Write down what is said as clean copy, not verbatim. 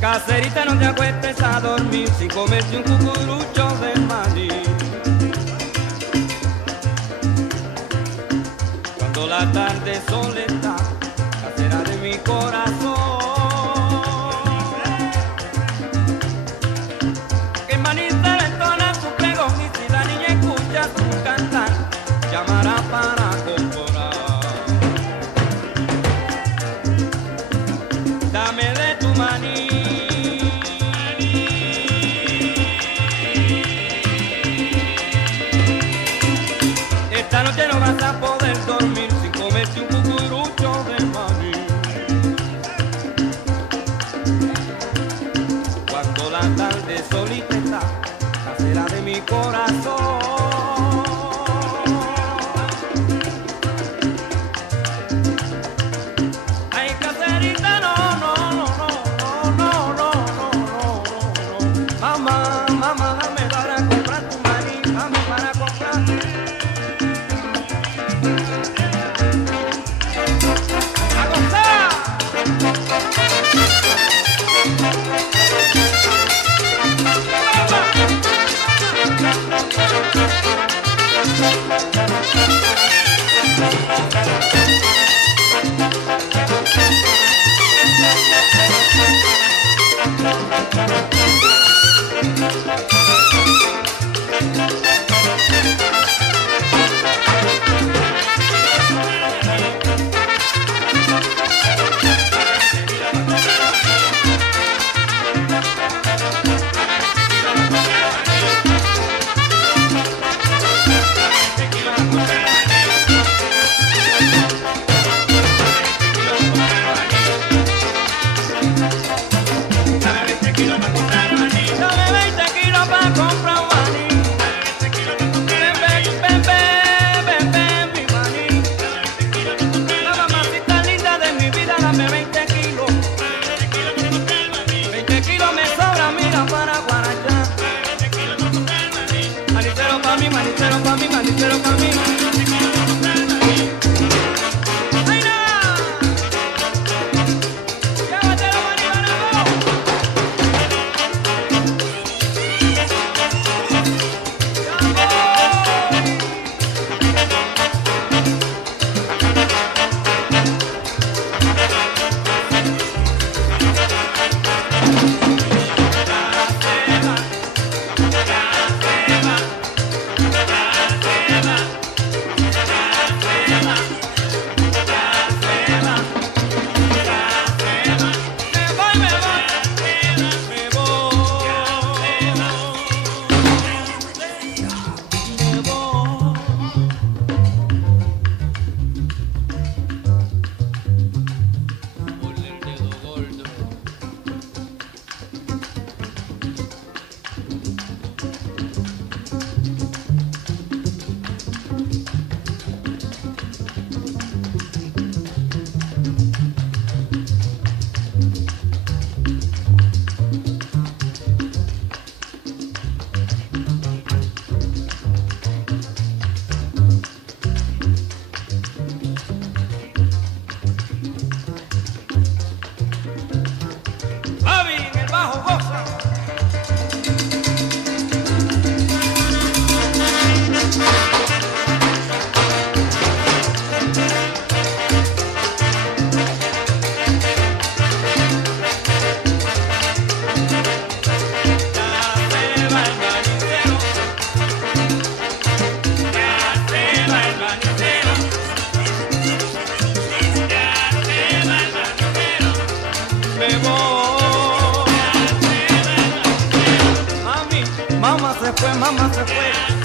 Caserita, no te acuestes a dormir sin comerte un cucurucho de maní. Cuando la tarde soleta, casera de mi corazón, que manita le entona su pregón y si la niña escucha su cantar, llamará para comprar. Dame de tu maní. Esta noche no vas a poder dormir sin comerte un cucurucho de maní. Cuando la tarde solita está, casera de mi corazón. Ay, caserita, no, no, no, no, no, no, no, no, no. Mamá, mamá, dame para comprar tu maní, dame para comprar. Thank you. mamá se fue, mamá se fue.